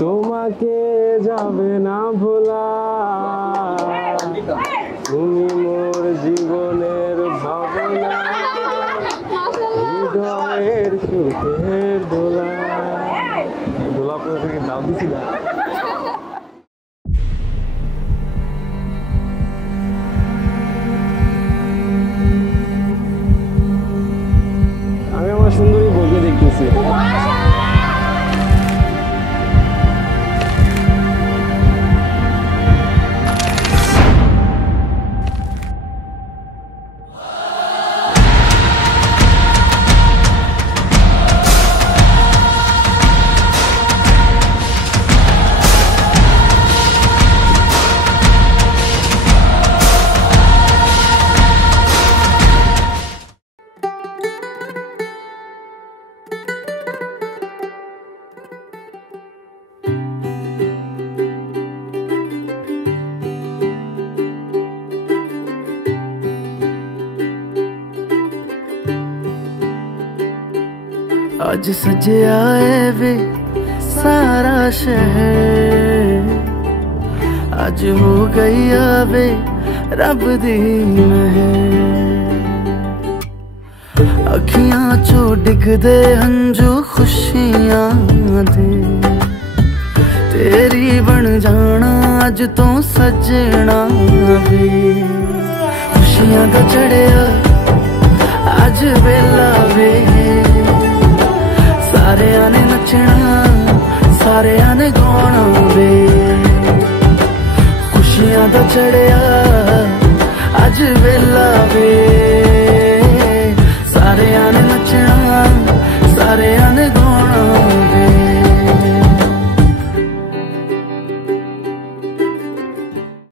তোমাকে যাবে না ভোলা, তুমি মোর জীবনের ভাবনা, হৃদয়ের সুখের দোলা। দোলা আপনাকে দাও দিছি না। আমি আমার সুন্দরী বউকে দেখতেছি। आज सजया है वे सारा शहर, आज हो गई आवे रब दी मेहर। अखियां चो डिगदे हंजू खुशियां दे, तेरी बन जाना अज तो सजना वे। खुशियां दा चढ़िया अज वेला वे, सारे आने नचना सारे आने गाना वे। खुशियां दा चढ़िया अज वेला वे, सारे आने